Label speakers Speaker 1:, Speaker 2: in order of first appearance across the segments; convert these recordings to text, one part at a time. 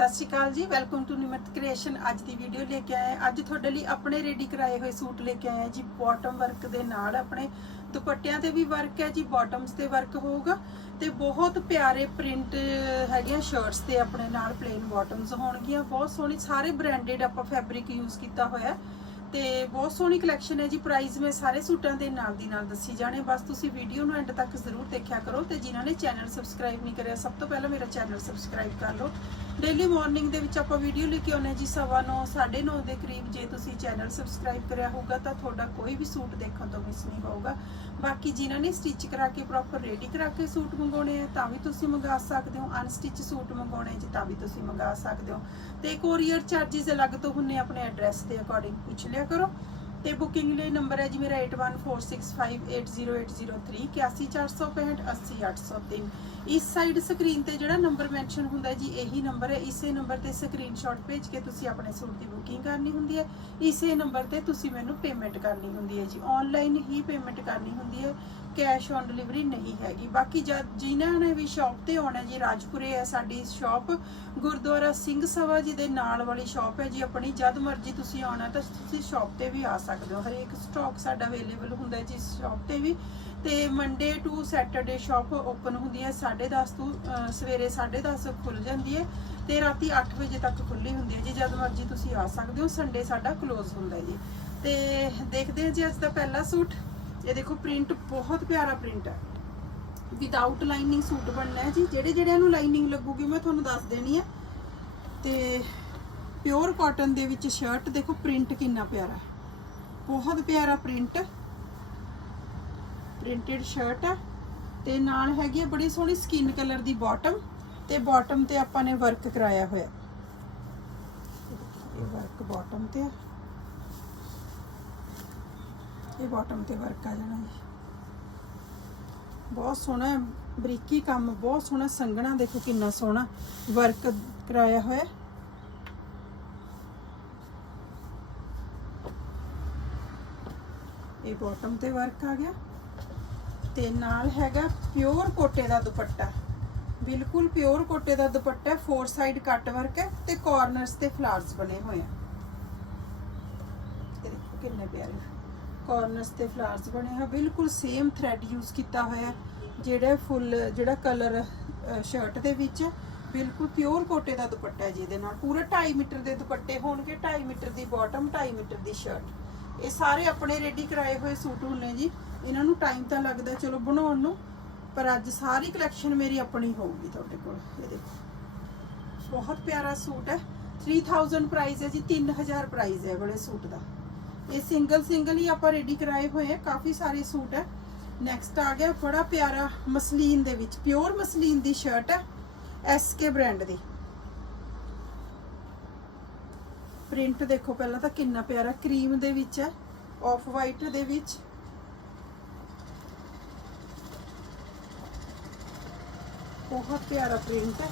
Speaker 1: ਸਤਿ ਸ਼੍ਰੀ ਅਕਾਲ ਜੀ। Welcome to Nimrat creation ਅੱਜ ਦੀ ਵੀਡੀਓ ਲੈ ਕੇ ਆਏ ਅੱਜ ਤੁਹਾਡੇ ਲਈ ਆਪਣੇ ਰੈਡੀ ਕਰਾਏ ਹੋਏ ਸੂਟ ਲੈ ਕੇ ਆਏ ਜੀ। ਬਾਟਮ ਵਰਕ ਦੇ ਨਾਲ ਆਪਣੇ ਦੁਪੱਟਿਆਂ ਤੇ ਵੀ ਵਰਕ ਹੈ ਜੀ। ਬਾਟਮਸ ਤੇ ਵਰਕ ਹੋਊਗਾ ਤੇ ਬਹੁਤ ਪਿਆਰੇ ਪ੍ਰਿੰਟ ਹੈਗੇ ਆ ਸ਼ਰਟਸ ਤੇ ਆਪਣੇ ਨਾਲ ਪਲੇਨ ਬਾਟਮਸ ਹੋਣਗੀਆਂ। ਬਹੁਤ ਸੋਹਣੀ ਸਾਰੇ ਬ੍ਰਾਂਡਡ ਆਪਾਂ ਫੈਬਰਿਕ ਯੂਜ਼ ਕੀਤਾ ਹੋਇਆ। ਹੈ ਤੇ ਬਹੁਤ ਸੋਹਣੀ ਕਲੈਕਸ਼ਨ ਹੈ ਜੀ। ਪ੍ਰਾਈਸ ਮੈਂ ਸਾਰੇ ਸੂਟਾਂ ਦੇ ਨਾਲ ਦੀ ਨਾਲ ਦੱਸੀ ਜਾਣੇ। ਬਸ ਤੁਸੀਂ ਵੀਡੀਓ ਨੂੰ ਐਂਡ ਤੱਕ ਜ਼ਰੂਰ ਦੇਖਿਆ ਕਰੋ ਤੇ ਜਿਨ੍ਹਾਂ ਨੇ ਚੈਨਲ ਸਬਸਕ੍ਰਾਈਬ ਨਹੀਂ ਕਰਿਆ, ਸਭ ਤੋਂ ਪਹਿਲਾਂ ਮੇਰਾ ਚੈਨਲ ਸਬਸਕ੍ਰਾਈਬ ਕਰ ਲਓ। ਡੇਲੀ ਮਾਰਨਿੰਗ ਦੇ ਵਿੱਚ ਆਪਾਂ ਵੀਡੀਓ ਲੈ ਕੇ ਆਉਂਦੇ ਹਾਂ ਜੀ ਸਵਾ ਨੌ, ਸਾਢੇ 9:30 ਦੇ ਕਰੀਬ। ਜੇ ਤੁਸੀਂ ਚੈਨਲ ਸਬਸਕ੍ਰਾਈਬ ਕਰਿਆ ਹੋਊਗਾ ਤਾਂ ਤੁਹਾਡਾ ਕੋਈ ਵੀ ਸੂਟ ਦੇਖਣ ਤੋਂ ਮਿਸ ਨਹੀਂ ਹੋਊਗਾ। ਬਾਕੀ ਜਿਨ੍ਹਾਂ ਨੇ ਸਟਿਚ ਕਰਾ ਕੇ ਪ੍ਰੋਪਰ ਰੈਡੀ ਕਰਾ ਕੇ ਸੂਟ ਮੰਗਾਉਣੇ ਆ ਤਾਂ ਵੀ ਤੁਸੀਂ ਮੰਗਾ ਸਕਦੇ ਹੋ। ਅਨਸਟਿਚ ਸੂਟ ਮੰਗਾਉਣੇ ਜੀ ਤਾਂ ਵੀ ਤੁਸੀਂ ਮੰਗਾ ਸਕਦੇ ਹੋ। ਤੇ ਕੋਰੀਅਰ ਚਾਰजेस ਅਲੱਗ ਤੋਂ ਹੁੰਨੇ ਆਪਣੇ ਐਡਰੈਸ ਦੇ ਅਕੋਰਡਿੰਗ ਪੁੱਛ ਲਿਆ ਕਰੋ। ਤੇ ਬੁਕਿੰਗ ਲਈ ਨੰਬਰ ਹੈ ਜੀ ਮੇਰਾ 8146580803 81465 80803 ਇਸ ਸਾਈਡ ਸਕਰੀਨ ਤੇ ਜਿਹੜਾ ਨੰਬਰ ਮੈਂਸ਼ਨ ਹੁੰਦਾ ਜੀ, ਇਹੀ ਨੰਬਰ ਹੈ। ਇਸੇ ਨੰਬਰ ਤੇ ਸਕਰੀਨਸ਼ਾਟ ਭੇਜ ਕੇ ਤੁਸੀਂ ਆਪਣੇ ਸੂਟ ਦੀ ਬੁਕਿੰਗ ਕਰਨੀ ਹੁੰਦੀ ਹੈ। ਇਸੇ ਨੰਬਰ ਤੇ ਤੁਸੀਂ ਮੈਨੂੰ ਪੇਮੈਂਟ ਕਰਨੀ ਹੁੰਦੀ ਹੈ ਜੀ। ਆਨਲਾਈਨ ਹੀ ਪੇਮੈਂਟ ਕਰਨੀ ਹੁੰਦੀ ਹੈ। ਕੈਸ਼ ਔਨ ਡਿਲੀਵਰੀ ਨਹੀਂ ਹੈਗੀ। ਬਾਕੀ ਜਦ ਜਿਨ੍ਹਾਂ ਨੇ ਵੀ ਸ਼ਾਪ ਤੇ ਆਉਣਾ ਜੀ, ਰਾਜਪੁਰੇ ਹੈ ਸਾਡੀ ਸ਼ਾਪ, ਗੁਰਦੁਆਰਾ ਸਿੰਘ ਸਭਾ ਜੀ ਦੇ ਨਾਲ ਵਾਲੀ ਸ਼ਾਪ ਹੈ ਜੀ। ਆਪਣੀ ਜਦ ਮਰਜ਼ੀ ਤੁਸੀਂ ਆਉਣਾ ਤਾਂ ਤੁਸੀਂ ਸ਼ਾਪ ਤੇ ਵੀ ਆ ਸਕਦੇ ਸਕਦੇ ਹੋ। ਹਰੇਕ ਸਟਾਕ ਸਾਡਾ ਅਵੇਲੇਬਲ ਹੁੰਦਾ ਹੈ ਜੀ ਸ਼ਾਪ ਤੇ ਵੀ। ਤੇ Monday to Saturday shop open ਹੁੰਦੀ ਹੈ। 10:30 ਤੋਂ ਅਹ, ਸਵੇਰੇ 10:30 ਖੁੱਲ ਜਾਂਦੀ ਹੈ ਤੇ ਰਾਤੀ 8 ਵਜੇ ਤੱਕ ਖੁੱਲੀ ਹੁੰਦੀ ਹੈ ਜੀ। ਜਦ ਮਰਜ਼ੀ ਤੁਸੀਂ ਆ ਸਕਦੇ ਹੋ। ਸੰਡੇ ਸਾਡਾ ਕਲੋਜ਼ ਹੁੰਦਾ ਹੈ ਜੀ। ਤੇ ਦੇਖਦੇ ਹਾਂ ਜੀ ਅੱਜ ਦਾ ਪਹਿਲਾ ਸੂਟ। ਇਹ ਦੇਖੋ ਪ੍ਰਿੰਟ ਬਹੁਤ ਪਿਆਰਾ ਪ੍ਰਿੰਟ ਹੈ। ਵਿਦਆਊਟ ਲਾਈਨਿੰਗ ਸੂਟ ਬਣਨਾ ਹੈ ਜੀ। ਜਿਹੜੇ ਜਿਹੜਿਆਂ ਨੂੰ ਲਾਈਨਿੰਗ ਲੱਗੂਗੀ ਮੈਂ ਤੁਹਾਨੂੰ ਦੱਸ ਦੇਣੀ ਹੈ। ਤੇ ਪਿਓਰ ਕਾਟਨ ਦੇ ਵਿੱਚ ਸ਼ਰਟ ਦੇਖੋ ਪ੍ਰਿੰਟ ਕਿੰਨਾ ਪਿਆਰਾ ਬਹੁਤ ਪਿਆਰਾ ਪ੍ਰਿੰਟ ਪ੍ਰਿੰਟਡ ਸ਼ਰਟ ਹੈ। ਤੇ ਨਾਲ ਹੈਗੀ ਹੈ ਬੜੀ ਸੋਹਣੀ ਸਕਿਨ ਕਲਰ ਦੀ ਬਾਟਮ ਤੇ ਬਾਟਮ ਤੇ ਆਪਾਂ ਨੇ ਵਰਕ ਕਰਾਇਆ ਹੋਇਆ। ਇਹ ਵਰਕ ਬਾਟਮ ਤੇ ਇਹ ਬਾਟਮ ਤੇ ਵਰਕ ਆ ਜਾਣਾ ਜੀ। ਬਹੁਤ ਸੋਹਣਾ ਬਰੀਕੀ ਕੰਮ, ਬਹੁਤ ਸੋਹਣਾ ਸੰਘਣਾ, ਦੇਖੋ ਕਿੰਨਾ ਸੋਹਣਾ ਵਰਕ ਕਰਾਇਆ ਹੋਇਆ। ਇਹ ਬਾਟਮ ਤੇ ਵਰਕ ਆ ਗਿਆ। ਤੇ ਨਾਲ ਹੈਗਾ ਪਿਓਰ ਕੋਟੇ ਦਾ ਦੁਪੱਟਾ। ਬਿਲਕੁਲ ਪਿਓਰ ਕੋਟੇ ਦਾ ਦੁਪੱਟਾ ਫੋਰ ਸਾਈਡ ਕੱਟ ਵਰਕ ਹੈ ਤੇ ਕਾਰਨਰਸ ਤੇ ਫਲਾਰਸ ਬਣੇ ਹੋਏ ਆ। ਇਹ ਦੇਖੋ ਕਿੰਨੇ ਪਿਆਰੇ। ਕਾਰਨਰਸ ਤੇ ਫਲਾਰਸ ਬਣੇ ਹੋਏ ਬਿਲਕੁਲ ਸੇਮ ਥ੍ਰੈਡ ਯੂਜ਼ ਕੀਤਾ ਹੋਇਆ ਹੈ। ਜਿਹੜਾ ਫੁੱਲ, ਜਿਹੜਾ ਕਲਰ ਸ਼ਰਟ ਦੇ ਵਿੱਚ ਬਿਲਕੁਲ ਪਿਓਰ ਕੋਟੇ ਦਾ ਦੁਪੱਟਾ ਹੈ ਜਿਹਦੇ ਨਾਲ। ਪੂਰਾ 2.5 ਮੀਟਰ ਦੇ ਦੁਪੱਟੇ ਹੋਣਗੇ। 2.5 ਮੀਟਰ ਦੀ ਬਾਟਮ 2.5 ਮੀਟਰ ਦੀ ਸ਼ਰਟ ਇਹ ਸਾਰੇ ਆਪਣੇ ਰੈਡੀ ਕਰਾਏ ਹੋਏ ਸੂਟ ਹੁੰਨੇ ਜੀ। ਇਹਨਾਂ ਨੂੰ ਟਾਈਮ ਤਾਂ ਲੱਗਦਾ ਚਲੋ ਬਣਾਉਣ ਨੂੰ, ਪਰ ਅੱਜ ਸਾਰੀ ਕਲੈਕਸ਼ਨ ਮੇਰੀ ਆਪਣੀ ਹੋਊਗੀ ਤੁਹਾਡੇ ਕੋਲ। ਇਹ ਦੇਖੋ। ਬਹੁਤ ਪਿਆਰਾ ਸੂਟ ਹੈ। 3000 ਪ੍ਰਾਈਸ ਹੈ ਜੀ 3000 ਪ੍ਰਾਈਸ ਹੈ ਇਹ ਵਾਲੇ ਸੂਟ ਦਾ। ਇਹ ਸਿੰਗਲ ਸਿੰਗਲ ਹੀ ਆਪਾਂ ਰੈਡੀ ਕਰਾਏ ਹੋਏ ਆ, ਕਾਫੀ ਸਾਰੇ ਸੂਟ ਹੈ। ਨੈਕਸਟ ਆ ਗਿਆ ਬੜਾ ਪਿਆਰਾ ਮਸਲੀਨ ਦੇ ਵਿੱਚ ਪਿਓਰ ਮਸਲੀਨ ਦੀ ਸ਼ਰਟ ਹੈ ਐਸਕੇ ਬ੍ਰਾਂਡ ਦੀ। ਪ੍ਰਿੰਟ ਦੇਖੋ ਪਹਿਲਾਂ ਤਾਂ ਕਿੰਨਾ ਪਿਆਰਾ ਕਰੀਮ ਦੇ ਵਿੱਚ ਹੈ ਆਫ ਵਾਈਟ ਦੇ ਵਿੱਚ। ਬਹੁਤ ਪਿਆਰਾ ਪ੍ਰਿੰਟ ਹੈ।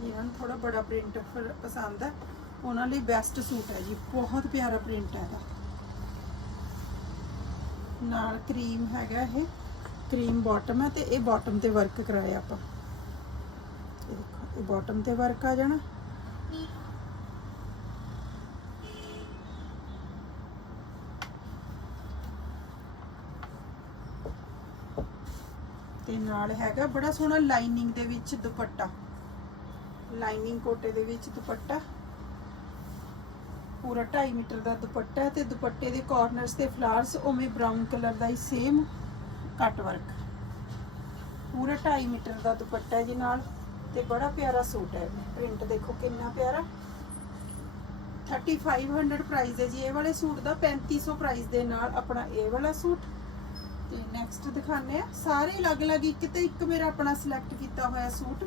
Speaker 1: ਇਹਨਾਂ ਨੂੰ ਥੋੜਾ ਬੜਾ ਪ੍ਰਿੰਟ ਪਸੰਦ ਹੈ। ਉਹਨਾਂ ਲਈ ਬੈਸਟ ਸੂਟ ਹੈ ਜੀ, ਬਹੁਤ ਪਿਆਰਾ ਪ੍ਰਿੰਟ ਹੈ ਇਹਦਾ। ਨਾਲ ਕਰੀਮ ਹੈਗਾ ਇਹ ਕਰੀਮ ਬਾਟਮ ਹੈ ਤੇ ਇਹ ਬਾਟਮ ਤੇ ਵਰਕ ਕਰਾਇਆ ਆਪਾਂ। ਇਹ ਦੇਖੋ, ਇਹ ਬਾਟਮ ਤੇ ਵਰਕ ਆ ਜਾਣਾ। ਤੇ ਨਾਲ ਹੈਗਾ, ਬੜਾ ਸੋਹਣਾ ਲਾਈਨਿੰਗ ਦੇ ਵਿੱਚ ਦੁਪੱਟਾ। ਲਾਈਨਿੰਗ ਕੋਟੇ ਦੇ ਵਿੱਚ ਦੁਪੱਟਾ। ਪੂਰਾ 2.5 ਮੀਟਰ ਦਾ ਦੁਪੱਟਾ ਤੇ ਦੁਪੱਟੇ ਦੇ ਕਾਰਨਰਸ ਤੇ ਫਲਾਵਰਸ ਉਵੇਂ ਬ੍ਰਾਊਨ ਕਲਰ ਦਾ ਹੀ ਸੇਮ ਕੱਟ ਵਰਕ ਪੂਰਾ 2.5 ਮੀਟਰ ਦਾ ਦੁਪੱਟਾ ਜੀ ਨਾਲ ਤੇ ਬੜਾ ਪਿਆਰਾ ਸੂਟ ਹੈ। ਪ੍ਰਿੰਟ ਦੇਖੋ ਕਿੰਨਾ ਪਿਆਰਾ। 3500 ਪ੍ਰਾਈਸ ਹੈ ਜੀ। ਇਹ ਵਾਲੇ ਸੂਟ ਦਾ 3500 ਪ੍ਰਾਈਸ ਦੇ ਨਾਲ ਆਪਣਾ ਇਹ ਵਾਲਾ ਸੂਟ। ਤੇ ਨੈਕਸਟ ਦਿਖਾਣੇ ਆ ਸਾਰੇ ਅਲੱਗ-ਅਲੱਗ, ਇੱਕ ਤੇ ਇੱਕ ਮੇਰਾ ਆਪਣਾ ਸਿਲੈਕਟ ਕੀਤਾ ਹੋਇਆ ਸੂਟ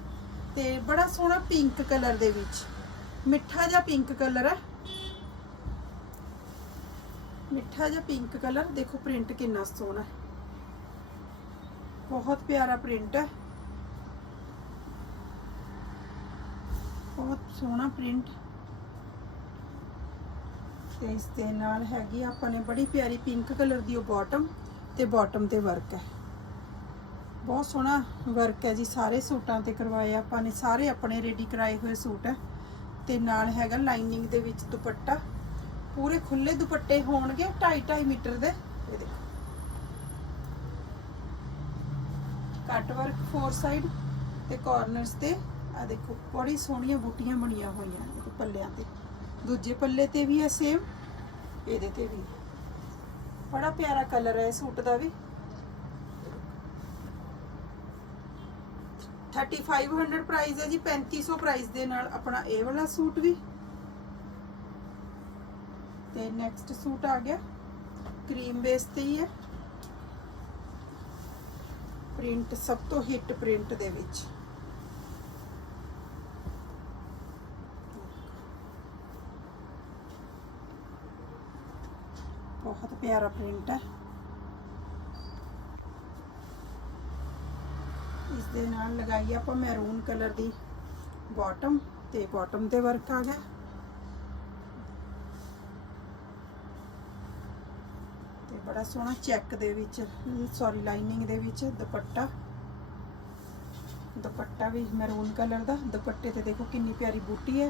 Speaker 1: ਤੇ ਬੜਾ ਸੋਹਣਾ ਪਿੰਕ ਕਲਰ ਦੇ ਵਿੱਚ। ਮਿੱਠਾ ਜਿਹਾ ਪਿੰਕ ਕਲਰ ਹੈ। ਮਿੱਠਾ ਜਿਹਾ ਪਿੰਕ ਕਲਰ ਦੇਖੋ ਪ੍ਰਿੰਟ ਕਿੰਨਾ ਸੋਹਣਾ ਹੈ। ਬਹੁਤ ਪਿਆਰਾ ਪ੍ਰਿੰਟ ਹੈ। ਬਹੁਤ ਸੋਹਣਾ ਪ੍ਰਿੰਟ ਤੇ ਇਸ ਦੇ ਨਾਲ ਹੈਗੀ ਆਪਾਂ ਨੇ ਬੜੀ ਪਿਆਰੀ ਪਿੰਕ ਕਲਰ ਦੀ ਉਹ ਬਾਟਮ ਤੇ ਬਾਟਮ ਤੇ ਵਰਕ ਹੈ। ਬਹੁਤ ਸੋਹਣਾ ਵਰਕ ਹੈ ਜੀ। ਸਾਰੇ ਸੂਟਾਂ ਤੇ ਕਰਵਾਏ ਆਪਾਂ ਨੇ। ਸਾਰੇ ਆਪਣੇ ਰੈਡੀ ਕਰਾਏ ਹੋਏ ਸੂਟ ਹੈ। ਤੇ ਨਾਲ ਹੈਗਾ ਲਾਈਨਿੰਗ ਦੇ ਵਿੱਚ ਦੁਪੱਟਾ। ਪੂਰੇ ਖੁੱਲੇ ਦੁਪੱਟੇ ਹੋਣਗੇ 2.5 2.5 ਮੀਟਰ ਦੇ। ਇਹ ਦੇਖੋ। ਕੱਟ ਵਰਕ ਫੋਰ ਸਾਈਡ ਤੇ ਕਾਰਨਰਸ ਤੇ। ਆ ਦੇਖੋ, ਬੜੀ ਸੋਹਣੀਆਂ ਬੂਟੀਆਂ ਬਣੀਆਂ ਹੋਈਆਂ ਨੇ ਪੱਲਿਆਂ ਤੇ। ਦੂਜੇ ਪੱਲੇ ਤੇ ਵੀ ਹੈ ਸੇਮ ਇਹਦੇ ਤੇ ਵੀ। ਬੜਾ ਪਿਆਰਾ ਕਲਰ ਹੈ ਸੂਟ ਦਾ ਵੀ। 3500 ਪ੍ਰਾਈਸ ਹੈ ਜੀ 3500 ਪ੍ਰਾਈਸ ਦੇ ਨਾਲ ਆਪਣਾ ਇਹ ਵਾਲਾ ਸੂਟ ਵੀ। ਤੇ ਨੈਕਸਟ ਸੂਟ ਆ ਗਿਆ ਕਰੀਮ ਬੇਸ ਤੇ ਹੀ ਹੈ। ਪ੍ਰਿੰਟ ਸਭ ਤੋਂ ਹਿੱਟ ਪ੍ਰਿੰਟ ਦੇ ਵਿੱਚ। ਬਹੁਤ ਪਿਆਰਾ ਪ੍ਰਿੰਟ ਹੈ। ਇਸ ਦੇ ਨਾਲ ਲਗਾਈ ਆਪਾਂ ਮੈਰੂਨ ਕਲਰ ਦੀ ਬਾਟਮ ਤੇ ਬਾਟਮ ਤੇ ਵਰਕ ਆ ਗਿਆ। ਤੇ ਬੜਾ ਸੋਹਣਾ ਚੈੱਕ ਦੇ ਵਿੱਚ ਸੌਰੀ ਲਾਈਨਿੰਗ ਦੇ ਵਿੱਚ ਦੁਪੱਟਾ। ਦੁਪੱਟਾ ਵੀ ਮੈਰੂਨ ਕਲਰ ਦਾ। ਦੁਪੱਟੇ ਤੇ ਦੇਖੋ ਕਿੰਨੀ ਪਿਆਰੀ ਬੂਟੀ ਹੈ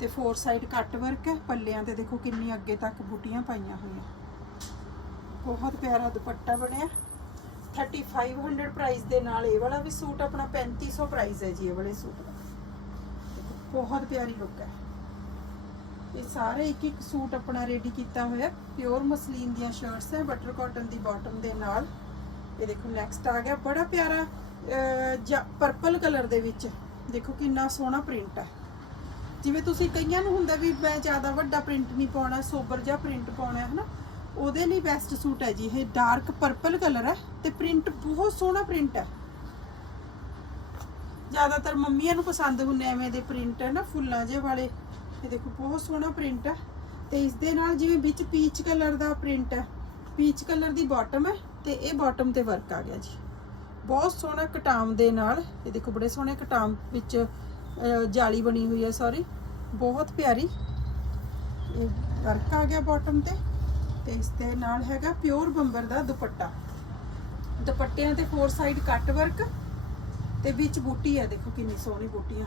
Speaker 1: ਤੇ ਫੋਰ ਸਾਈਡ ਕੱਟ ਵਰਕ ਹੈ। ਪੱਲਿਆਂ ਤੇ ਦੇਖੋ ਕਿੰਨੀ ਅੱਗੇ ਤੱਕ ਬੂਟੀਆਂ ਪਾਈਆਂ ਹੋਈਆਂ। ਬਹੁਤ ਪਿਆਰਾ ਦੁਪੱਟਾ ਬਣਿਆ। 3500 ਪ੍ਰਾਈਸ ਦੇ ਨਾਲ ਇਹ ਵਾਲਾ ਵੀ ਸੂਟ ਆਪਣਾ 3500 ਪ੍ਰਾਈਸ ਹੈ ਜੀ ਇਹ ਵਾਲੇ ਸੂਟ ਦਾ। ਦੇਖੋ, ਬਹੁਤ ਪਿਆਰੀ ਲੁੱਕ ਹੈ। ਇਹ ਸਾਰੇ ਇੱਕ ਇੱਕ ਸੂਟ ਆਪਣਾ ਰੈਡੀ ਕੀਤਾ ਹੋਇਆ। ਪਿਓਰ ਮਸਲੀਨ ਦੀਆਂ ਸ਼ਰਟਸ ਹੈ ਬਟਰ ਕਾਟਨ ਦੀ ਬਾਟਮ ਦੇ ਨਾਲ। ਇਹ ਦੇਖੋ ਨੈਕਸਟ ਆ ਗਿਆ। ਬੜਾ ਪਿਆਰਾ ਪਰਪਲ ਕਲਰ ਦੇ ਵਿੱਚ। ਦੇਖੋ ਕਿੰਨਾ ਸੋਹਣਾ ਪ੍ਰਿੰਟ ਹੈ। ਜਿਵੇਂ ਤੁਸੀਂ ਕਈਆਂ ਨੂੰ ਹੁੰਦਾ ਵੀ ਮੈਂ ਜ਼ਿਆਦਾ ਵੱਡਾ ਪ੍ਰਿੰਟ ਨਹੀਂ ਪਾਉਣਾ ਸੋਬਰ ਜਿਹਾ ਪ੍ਰਿੰਟ ਪਾਉਣਾ ਹੈ ਹਨਾ? ਉਹਦੇ ਲਈ ਬੈਸਟ ਸੂਟ ਹੈ ਜੀ, ਇਹ ਡਾਰਕ ਪਰਪਲ ਕਲਰ ਹੈ ਤੇ ਪ੍ਰਿੰਟ ਬਹੁਤ ਸੋਹਣਾ ਪ੍ਰਿੰਟ ਹੈ। ਜ਼ਿਆਦਾਤਰ ਮੰਮੀਆਂ ਨੂੰ ਪਸੰਦ ਹੁੰਦੇ ਐਵੇਂ ਦੇ ਪ੍ਰਿੰਟ ਹੈ ਨਾ, ਫੁੱਲਾਂ ਜੇ ਵਾਲੇ। ਇਹ ਦੇਖੋ, ਬਹੁਤ ਸੋਹਣਾ ਪ੍ਰਿੰਟ ਹੈ। ਤੇ ਇਸ ਦੇ ਨਾਲ ਜਿਵੇਂ ਵਿੱਚ ਪੀਚ ਕਲਰ ਦਾ ਪ੍ਰਿੰਟ ਹੈ ਪੀਚ ਕਲਰ ਦੀ ਬਾਟਮ ਹੈ ਤੇ ਇਹ ਬਾਟਮ ਤੇ ਵਰਕ ਆ ਗਿਆ ਜੀ। ਬਹੁਤ ਸੋਹਣਾ ਕਟਾਮ ਦੇ ਨਾਲ, ਇਹ ਦੇਖੋ ਬੜੇ ਸੋਹਣੇ ਕਟਾਮ ਵਿੱਚ ਜਾਲੀ ਬਣੀ ਹੋਈ ਹੈ ਸੌਰੀ ਬਹੁਤ ਪਿਆਰੀ। ਇਹ ਵਰਕ ਆ ਗਿਆ ਬਾਟਮ ਤੇ। ਤੇ ਇਸ ਦੇ ਨਾਲ ਹੈਗਾ ਪਿਓਰ ਬੰਬਰ ਦਾ ਦੁਪੱਟਾ। ਦੁਪੱਟਿਆਂ ਤੇ ਫੋਰ ਸਾਈਡ ਕੱਟ ਵਰਕ ਤੇ ਵਿੱਚ ਬੂਟੀ ਹੈ, ਦੇਖੋ ਕਿੰਨੀ ਸੋਹਣੀ ਬੂਟੀਆਂ।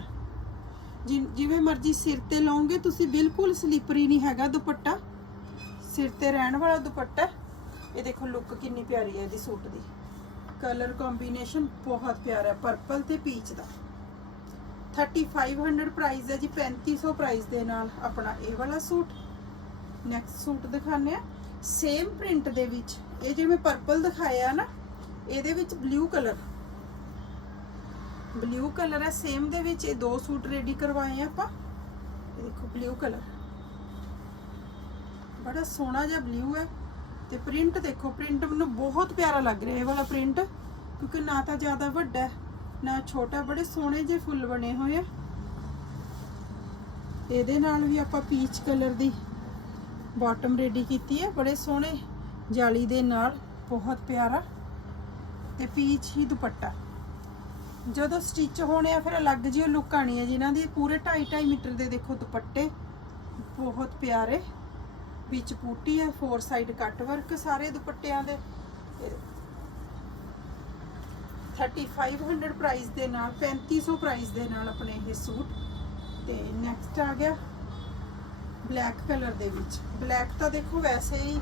Speaker 1: ਜਿ- ਜਿਵੇਂ ਮਰਜ਼ੀ ਸਿਰ ਤੇ ਲਾਉਂਗੇ ਤੁਸੀਂ ਬਿਲਕੁਲ ਸਲੀਪਰੀ ਨਹੀਂ ਹੈਗਾ ਦੁਪੱਟਾ। ਸਿਰ ਤੇ ਰਹਿਣ ਵਾਲਾ ਦੁਪੱਟਾ ਇਹ ਦੇਖੋ ਲੁੱਕ ਕਿੰਨੀ ਪਿਆਰੀ ਹੈ ਇਹਦੀ ਸੂਟ ਦੀ। ਕਲਰ ਕੰਬੀਨੇਸ਼ਨ ਬਹੁਤ ਪਿਆਰਾ ਹੈ ਪਰਪਲ ਤੇ ਪੀਚ ਦਾ। 3500 ਪ੍ਰਾਈਸ ਹੈ ਜੀ 3500 ਪ੍ਰਾਈਸ ਦੇ ਨਾਲ ਆਪਣਾ ਇਹ ਵਾਲਾ ਸੂਟ। ਨੈਕਸਟ ਸੂਟ ਦਿਖਾਣੇ ਆ ਸੇਮ ਪ੍ਰਿੰਟ ਦੇ ਵਿੱਚ, ਇਹ ਜਿਵੇਂ ਪਰਪਲ ਦਿਖਾਇਆ ਨਾ, ਇਹਦੇ ਵਿੱਚ ਬਲੂ ਕਲਰ ਬਲੂ ਕਲਰ ਹੈ ਸੇਮ ਦੇ ਵਿੱਚ ਇਹ ਦੋ ਸੂਟ ਰੈਡੀ ਕਰਵਾਏ ਆਪਾਂ। ਇਹ ਦੇਖੋ ਬਲੂ ਕਲਰ ਬੜਾ ਸੋਹਣਾ ਜਿਹਾ ਬਲੂ ਹੈ। ਤੇ ਪ੍ਰਿੰਟ ਦੇਖੋ ਪ੍ਰਿੰਟ ਮੈਨੂੰ ਬਹੁਤ ਪਿਆਰਾ ਲੱਗ ਰਿਹਾ ਇਹ ਵਾਲਾ ਪ੍ਰਿੰਟ ਕਿਉਂਕਿ ਨਾ ਤਾਂ ਜ਼ਿਆਦਾ ਵੱਡਾ ਨਾ ਛੋਟਾ, ਬੜੇ ਸੋਹਣੇ ਜਿਹੇ ਫੁੱਲ ਬਣੇ ਹੋਏ ਆ। ਇਹਦੇ ਨਾਲ ਵੀ ਆਪਾਂ ਪੀਚ ਕਲਰ ਦੀ ਬਾਟਮ ਰੈਡੀ ਕੀਤੀ ਹੈ, ਬੜੇ ਸੋਹਣੇ ਜਾਲੀ ਦੇ ਨਾਲ, ਬਹੁਤ ਪਿਆਰਾ ਤੇ ਪੀਚ ਹੀ ਦੁਪੱਟਾ। ਜਦੋਂ ਸਟਿਚ ਹੋਣੇ ਆ, ਫਿਰ ਅਲੱਗ ਜਿਹੀ ਲੁੱਕ ਆਣੀ ਹੈ ਜਿਨ੍ਹਾਂ ਦੀ, ਪੂਰੇ 2.5 2.5 ਮੀਟਰ ਦੇ ਦੇਖੋ ਦੁਪੱਟੇ, ਬਹੁਤ ਪਿਆਰੇ। ਵਿੱਚ ਬੂਟੀ ਹੈ ਫੋਰ ਸਾਈਡ ਕੱਟ ਵਰਕ ਸਾਰੇ ਦੁਪੱਟਿਆਂ ਦੇ। ਇਹ 3500 ਪ੍ਰਾਈਸ ਦੇ ਨਾਲ 3500 ਪ੍ਰਾਈਸ ਦੇ ਨਾਲ ਆਪਣੇ ਇਹ ਸੂਟ। ਤੇ ਨੈਕਸਟ ਆ ਗਿਆ। ਬਲੈਕ ਕਲਰ ਦੇ ਵਿੱਚ। ਬਲੈਕ ਤਾਂ ਦੇਖੋ ਵੈਸੇ ਹੀ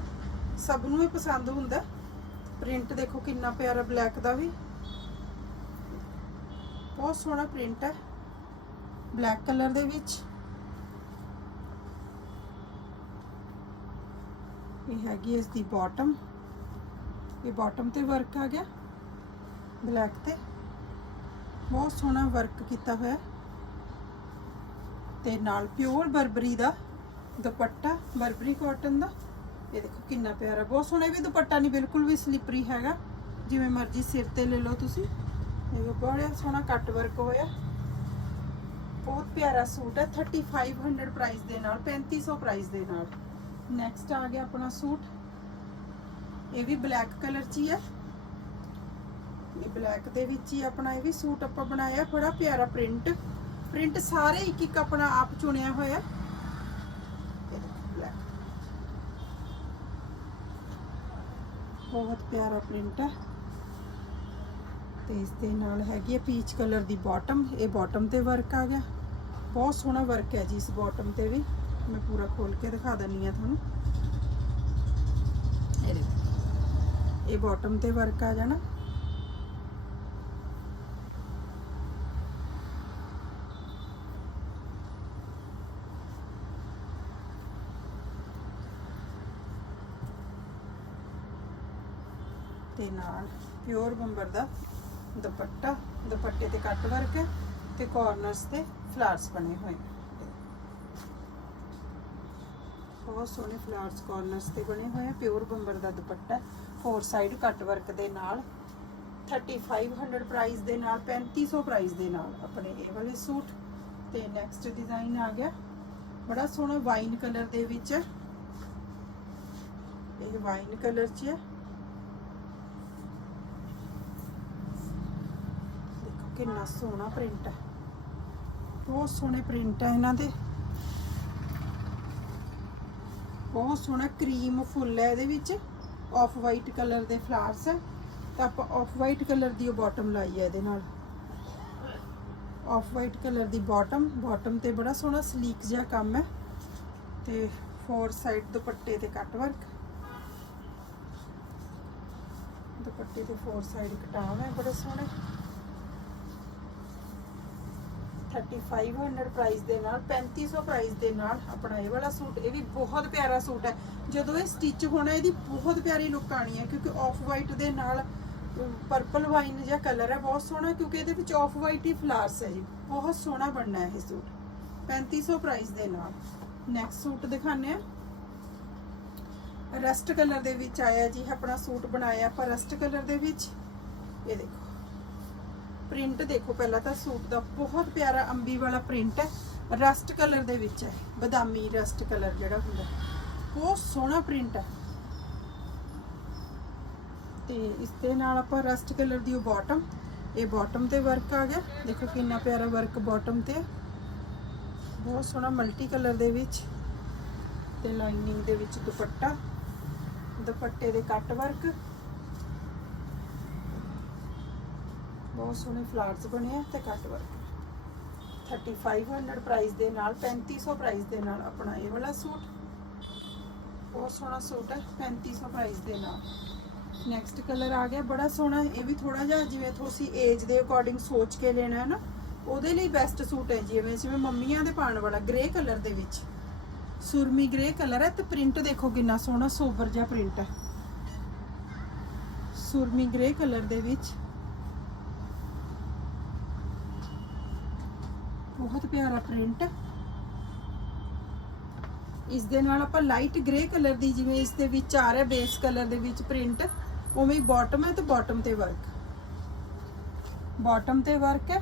Speaker 1: ਸਭ ਨੂੰ ਹੀ ਪਸੰਦ ਹੁੰਦਾ। ਪ੍ਰਿੰਟ ਦੇਖੋ ਕਿੰਨਾ ਪਿਆਰਾ ਬਲੈਕ ਦਾ ਵੀ। ਬਹੁਤ ਸੋਹਣਾ ਪ੍ਰਿੰਟ ਹੈ। ਬਲੈਕ ਕਲਰ ਦੇ ਵਿੱਚ। ਇਹ ਹੈਗੀ ਇਸ ਦੀ ਬਾਟਮ ਇਹ ਬਾਟਮ ਤੇ ਵਰਕ ਆ ਗਿਆ। ਬਲੈਕ ਤੇ। ਬਹੁਤ ਸੋਹਣਾ ਵਰਕ ਕੀਤਾ ਹੋਇਆ। ਤੇ ਨਾਲ ਪਿਓਰ ਬਰਬਰੀ ਦਾ। ਦੁਪੱਟਾ, ਬਰਬਰੀ ਕਾਟਨ ਦਾ। ਇਹ ਦੇਖੋ ਕਿੰਨਾ ਪਿਆਰਾ, ਬਹੁਤ ਸੋਹਣਾ ਇਹ ਵੀ ਦੁਪੱਟਾ ਨਹੀਂ, ਬਿਲਕੁਲ ਵੀ ਸਲਿਪਰੀ ਹੈਗਾ। ਜਿਵੇਂ ਮਰਜ਼ੀ ਸਿਰ ਤੇ ਲੈ ਲਓ ਤੁਸੀਂ। ਇਹ ਬੜਾ ਸੋਹਣਾ ਕੱਟ ਵਰਕ ਹੋਇਆ। ਬਹੁਤ ਪਿਆਰਾ ਸੂਟ ਹੈ 3500 ਪ੍ਰਾਈਸ ਦੇ ਨਾਲ 3500 ਪ੍ਰਾਈਸ ਦੇ ਨਾਲ। ਨੈਕਸਟ ਆ ਗਿਆ ਆਪਣਾ ਸੂਟ। ਇਹ ਵੀ ਬਲੈਕ ਕਲਰ 'ਚ ਹੀ ਹੈ। ਇਹ ਬਲੈਕ ਦੇ ਵਿੱਚ ਹੀ ਆਪਣਾ ਇਹ ਵੀ ਸੂਟ ਆਪਾਂ ਬਣਾਇਆ, ਬੜਾ ਪਿਆਰਾ ਪ੍ਰਿੰਟ ਪ੍ਰਿੰਟ ਸਾਰੇ ਇੱਕ ਇੱਕ ਆਪਣਾ ਆਪ ਚੁਣਿਆ ਹੋਇਆ ਇਹ ਦੇਖੋ black। ਬਹੁਤ ਪਿਆਰਾ ਪ੍ਰਿੰਟ ਹੈ। ਤੇ ਇਸ ਦੇ ਨਾਲ ਹੈਗੀ ਹੈ ਪੀਚ ਕਲਰ ਦੀ ਬਾਟਮ। ਇਹ ਬਾਟਮ ਤੇ ਵਰਕ ਆ ਗਿਆ। ਬਹੁਤ ਸੋਹਣਾ ਵਰਕ ਹੈ ਜੀ ਇਸ ਬਾਟਮ ਤੇ ਵੀ। ਮੈਂ ਪੂਰਾ ਖੋਲ ਕੇ ਦਿਖਾ ਦਿੰਨੀ ਆ ਤੁਹਾਨੂੰ। ਇਹ ਇਹ ਬਾਟਮ ਤੇ ਵਰਕ ਆ ਜਾਣਾ। ਤੇ ਨਾਲ ਪਿਓਰ ਬੰਬਰ ਦਾ ਦੁਪੱਟਾ, ਦੁਪੱਟੇ ਤੇ ਕੱਟ ਵਰਕ ਹੈ ਤੇ ਕਾਰਨਰਸ ਤੇ ਫਲਾਵਰਸ ਬਣੇ ਹੋਏ। ਬਹੁਤ ਸੋਹਣੇ ਫਲਾਵਰਸ ਕਾਰਨਰਸ ਤੇ ਬਣੇ ਹੋਏ ਆ ਪਿਓਰ ਬੰਬਰ ਦਾ ਦੁਪੱਟਾ। ਫੋਰ ਸਾਈਡ ਕੱਟ ਵਰਕ ਦੇ ਨਾਲ 3500 ਪ੍ਰਾਈਸ ਦੇ ਨਾਲ 3500 ਪ੍ਰਾਈਸ ਦੇ ਨਾਲ ਆਪਣੇ ਇਹ ਵਾਲੇ ਸੂਟ। ਤੇ ਨੈਕਸਟ ਡਿਜ਼ਾਈਨ ਆ ਗਿਆ। ਬੜਾ ਸੋਹਣਾ ਵਾਈਨ ਕਲਰ ਦੇ ਵਿੱਚ। ਇਹ ਵਾਈਨ ਕਲਰ 'ਚ ਹੈ ਦੇਖੋ ਕਿੰਨਾ ਸੋਹਣਾ ਪ੍ਰਿੰਟ ਹੈ। ਬਹੁਤ ਸੋਹਣੇ ਪ੍ਰਿੰਟ ਹੈ ਇਹਨਾਂ ਦੇ। ਬਹੁਤ ਸੋਹਣਾ ਕਰੀਮ ਫੁੱਲ ਹੈ ਇਹਦੇ ਵਿੱਚ। ਆਫ ਵਾਈਟ ਕਲਰ ਦੇ ਫਲਾਵਰਸ ਤਾਂ ਆਪਾਂ ਆਫ ਵਾਈਟ ਕਲਰ ਦੀ ਉਹ ਬਾਟਮ ਲਾਈ ਹੈ ਇਹਦੇ ਨਾਲ। ਆਫ ਵਾਈਟ ਕਲਰ ਦੀ ਬਾਟਮ ਬਾਟਮ ਤੇ ਬੜਾ ਸੋਹਣਾ ਸਲੀਕ ਜਿਹਾ ਕੰਮ ਹੈ। ਤੇ ਫੋਰ ਸਾਈਡ ਦੁਪੱਟੇ ਤੇ ਕੱਟ ਵਰਕ ਦੁਪੱਟੇ ਤੇ ਫੋਰ ਸਾਈਡ ਕਟਾਵ ਹੈ, ਬੜੇ ਸੋਹਣੇ। 3500 ਪ੍ਰਾਈਸ ਦੇ ਨਾਲ 3500 ਪ੍ਰਾਈਸ ਦੇ ਨਾਲ ਆਪਣਾ ਇਹ ਵਾਲਾ ਸੂਟ, ਇਹ ਵੀ ਬਹੁਤ ਪਿਆਰਾ ਸੂਟ ਹੈ। ਜਦੋਂ ਇਹ ਸਟਿਚ ਹੋਣਾ, ਇਹਦੀ ਬਹੁਤ ਪਿਆਰੀ ਲੁੱਕ ਆਣੀ ਹੈ, ਕਿਉਂਕਿ ਆਫ ਵਾਈਟ ਦੇ ਨਾਲ ਪਰਪਲ ਵਾਈਨ ਜਿਹਾ ਕਲਰ ਹੈ, ਬਹੁਤ ਸੋਹਣਾ, ਕਿਉਂਕਿ ਇਹਦੇ ਵਿੱਚ ਆਫ ਵਾਈਟ ਹੀ ਫਲਾਰਸ ਹੈ ਜੀ। ਬਹੁਤ ਸੋਹਣਾ ਬਣਨਾ ਹੈ ਇਹ ਸੂਟ। 3500 ਪ੍ਰਾਈਸ ਦੇ ਨਾਲ। ਨੈਕਸਟ ਸੂਟ ਦਿਖਾਣੇ ਆ ਰਸਟ ਕਲਰ ਦੇ ਵਿੱਚ ਆਇਆ ਜੀ, ਆਪਣਾ ਸੂਟ ਬਣਾਇਆ ਆਪਾਂ ਰਸਟ ਕਲਰ ਦੇ ਵਿੱਚ। ਇਹ ਦੇਖੋ। ਪ੍ਰਿੰਟ ਦੇਖੋ ਪਹਿਲਾਂ ਤਾਂ ਸੂਟ ਦਾ ਬਹੁਤ ਪਿਆਰਾ ਅੰਬੀ ਵਾਲਾ ਪ੍ਰਿੰਟ ਹੈ ਰਸਟ ਕਲਰ ਦੇ ਵਿੱਚ ਹੈ, ਬਦਾਮੀ ਰਸਟ ਕਲਰ ਜਿਹੜਾ ਹੁੰਦਾ ਬਹੁਤ ਸੋਹਣਾ ਪ੍ਰਿੰਟ ਹੈ। ਤੇ ਇਸ ਦੇ ਨਾਲ ਆਪਾਂ ਰਸਟ ਕਲਰ ਦੀ ਉਹ ਬਾਟਮ ਇਹ ਬਾਟਮ ਤੇ ਵਰਕ ਆ ਗਿਆ। ਦੇਖੋ ਕਿੰਨਾ ਪਿਆਰਾ ਵਰਕ ਬਾਟਮ ਤੇ ਬਹੁਤ ਸੋਹਣਾ ਮਲਟੀ ਕਲਰ ਦੇ ਵਿੱਚ, ਤੇ ਲਾਈਨਿੰਗ ਦੇ ਵਿੱਚ ਦੁਪੱਟਾ, ਦੁਪੱਟੇ ਦੇ ਕੱਟ ਵਰਕ ਬਹੁਤ ਸੋਹਣੇ ਫਲਾਰਸ ਬਣੇ ਆ ਤੇ ਕੱਟ ਵਰਕ 3500 ਪ੍ਰਾਈਸ ਦੇ ਨਾਲ 3500 ਪ੍ਰਾਈਸ ਦੇ ਨਾਲ ਆਪਣਾ ਇਹ ਵਾਲਾ ਸੂਟ। ਬਹੁਤ ਸੋਹਣਾ ਸੂਟ ਹੈ 3500 ਪ੍ਰਾਈਸ ਦੇ ਨਾਲ। ਨੈਕਸਟ ਕਲਰ ਆ ਗਿਆ, ਬੜਾ ਸੋਹਣਾ, ਇਹ ਵੀ ਥੋੜਾ ਜਿਹਾ ਜਿਵੇਂ ਤੁਸੀਂ ਏਜ ਦੇ ਅਕੋਰਡਿੰਗ ਸੋਚ ਕੇ ਲੈਣਾ ਹੈ ਨਾ, ਉਹਦੇ ਲਈ ਬੈਸਟ ਸੂਟ ਹੈ ਜਿਵੇਂ ਜਿਵੇਂ ਮੰਮੀਆਂ ਦੇ ਪਾਉਣ ਵਾਲਾ ਗ੍ਰੇ ਕਲਰ ਦੇ ਵਿੱਚ। ਸੁਰਮੀ ਗ੍ਰੇ ਕਲਰ ਹੈ ਤੇ ਪ੍ਰਿੰਟ ਦੇਖੋ ਕਿੰਨਾ ਸੋਹਣਾ, ਸੋਬਰ ਜਿਹਾ ਪ੍ਰਿੰਟ ਹੈ। ਸੁਰਮੀ ਗ੍ਰੇ ਕਲਰ ਦੇ ਵਿੱਚ ਬਹੁਤ ਪਿਆਰਾ ਪ੍ਰਿੰਟ ਇਸ ਦੇ ਨਾਲ ਆਪਾਂ ਲਾਈਟ ਗ੍ਰੇ ਕਲਰ ਦੀ ਜਿਵੇਂ ਇਸ ਦੇ ਵਿੱਚ ਆ ਰਿਹਾ ਬੇਸ ਕਲਰ ਦੇ ਵਿੱਚ ਪ੍ਰਿੰਟ ਉਵੇਂ ਹੀ ਬਾਟਮ ਹੈ ਤੇ ਬਾਟਮ ਤੇ ਵਰਕ ਬਾਟਮ ਤੇ ਵਰਕ ਹੈ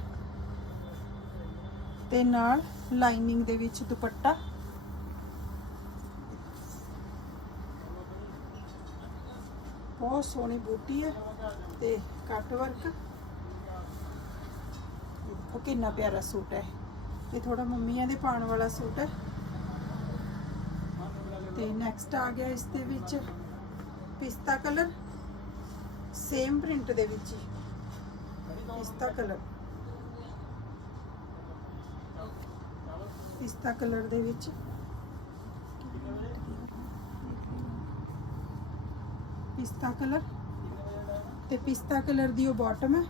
Speaker 1: ਤੇ ਨਾਲ ਲਾਈਨਿੰਗ ਦੇ ਵਿੱਚ ਦੁਪੱਟਾ। ਬਹੁਤ ਸੋਹਣੀ ਬੂਟੀ ਹੈ ਤੇ ਕੱਟ ਵਰਕ ਉਹ ਕਿੰਨਾ ਪਿਆਰਾ ਸੂਟ ਹੈ। ਇਹ ਥੋੜਾ ਮੰਮੀਆਂ ਦੇ ਪਾਉਣ ਵਾਲਾ ਸੂਟ ਹੈ ਤੇ ਨੈਕਸਟ ਆ ਗਿਆ ਇਸ ਦੇ ਵਿੱਚ ਪਿਸਤਾ ਕਲਰ ਸੇਮ ਪ੍ਰਿੰਟ ਦੇ ਵਿੱਚ ਹੀ ਪਿਸਤਾ ਕਲਰ ਪਿਸਤਾ ਕਲਰ ਦੇ ਵਿੱਚ ਪਿਸਤਾ ਕਲਰ ਤੇ ਪਿਸਤਾ ਕਲਰ ਦੀ ਉਹ ਬਾਟਮ ਹੈ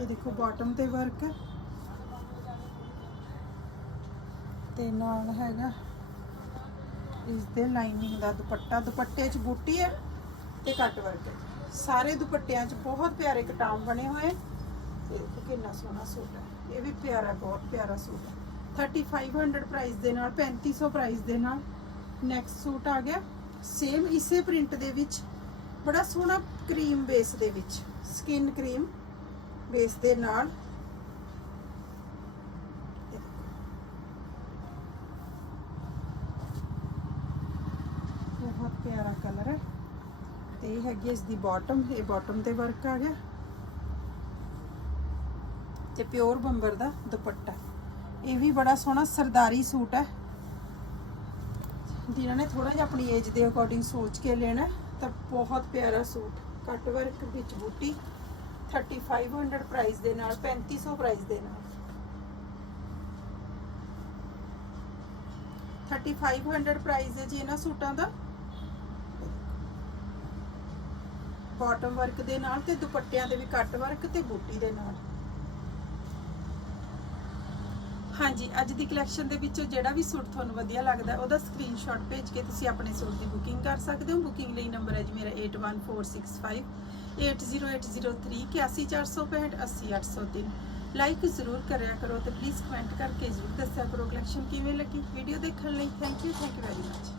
Speaker 1: ਇਹ ਦੇਖੋ ਬਾਟਮ ਤੇ ਵਰਕ ਹੈ ਤੇ ਨਾਲ ਹੈਗਾ ਇਸ ਦੇ ਲਾਈਨਿੰਗ ਦਾ ਦੁਪੱਟਾ। ਦੁਪੱਟੇ 'ਚ ਬੂਟੀ ਹੈ ਤੇ ਕੱਟ ਵਰਕ ਹੈ। ਸਾਰੇ ਦੁਪੱਟਿਆਂ 'ਚ ਬਹੁਤ ਪਿਆਰੇ ਕਟਾਮ ਬਣੇ ਹੋਏ ਤੇ ਕਿੰਨਾ ਸੋਹਣਾ ਸੂਟ ਹੈ। ਇਹ ਵੀ ਪਿਆਰਾ, ਬਹੁਤ ਪਿਆਰਾ ਸੂਟ ਹੈ। 3500 ਪ੍ਰਾਈਸ ਦੇ ਨਾਲ 3500 ਪ੍ਰਾਈਸ ਦੇ ਨਾਲ ਨੈਕਸਟ ਸੂਟ ਆ ਗਿਆ। ਸੇਮ ਇਸੇ ਪ੍ਰਿੰਟ ਦੇ ਵਿੱਚ, ਬੜਾ ਸੋਹਣਾ ਕਰੀਮ ਬੇਸ ਦੇ ਵਿੱਚ ਸਕਿਨ ਕਰੀਮ ਬੇਸ ਦੇ ਨਾਲ ਇਹ ਦੇਖੋ। ਬਹੁਤ ਪਿਆਰਾ ਕਲਰ ਹੈ ਤੇ ਇਹ ਹੈਗੀ ਇਸ ਦੀ ਬਾਟਮ ਇਹ ਬਾਟਮ ਤੇ ਵਰਕ ਆ ਗਿਆ। ਤੇ ਪਿਓਰ ਬੰਬਰ ਦਾ ਦੁਪੱਟਾ। ਇਹ ਵੀ ਬੜਾ ਸੋਹਣਾ ਸਰਦਾਰੀ ਸੂਟ ਹੈ। ਜਿਨ੍ਹਾਂ ਨੇ ਥੋੜਾ ਜਿਹਾ ਆਪਣੀ ਏਜ ਦੇ ਅਕੋਰਡਿੰਗ ਸੋਚ ਕੇ ਲੈਣਾ ਤਾਂ ਬਹੁਤ ਪਿਆਰਾ ਸੂਟ। ਕੱਟ ਵਰਕ ਵਿੱਚ ਬੂਟੀ 3500 ਪ੍ਰਾਈਸ ਦੇ ਨਾਲ 3500 ਪ੍ਰਾਈਸ ਦੇ ਨਾਲ। 3500 ਪ੍ਰਾਈਸ ਹੈ ਜੀ ਇਹਨਾਂ ਸੂਟਾਂ ਦਾ। ਬਾਟਮ ਵਰਕ ਦੇ ਨਾਲ ਤੇ ਦੁਪੱਟਿਆਂ ਦੇ ਵੀ ਕੱਟ ਵਰਕ ਤੇ ਬੂਟੀ ਦੇ ਨਾਲ। ਹਾਂਜੀ, ਅੱਜ ਦੀ ਕਲੈਕਸ਼ਨ ਦੇ ਵਿੱਚੋਂ ਜਿਹੜਾ ਵੀ ਸੂਟ ਤੁਹਾਨੂੰ ਵਧੀਆ ਲੱਗਦਾ ਉਹਦਾ ਸਕਰੀਨਸ਼ਾਟ ਭੇਜ ਕੇ ਤੁਸੀਂ ਆਪਣੇ ਸੂਟ ਦੀ ਬੁਕਿੰਗ ਕਰ ਸਕਦੇ ਹੋ। ਬੁਕਿੰਗ ਲਈ ਨੰਬਰ ਹੈ ਜੀ ਮੇਰਾ 81465 80803 81465 80803 ਲਾਈਕ ਜ਼ਰੂਰ ਕਰਿਆ ਕਰੋ ਤੇ ਪਲੀਜ਼ ਕਮੈਂਟ ਕਰਕੇ ਜ਼ਰੂਰ ਦੱਸਿਆ ਕਰੋ ਕਲੈਕਸ਼ਨ ਕਿਵੇਂ ਲੱਗੀ। ਵੀਡੀਓ ਦੇਖਣ ਲਈ thank you thank you very much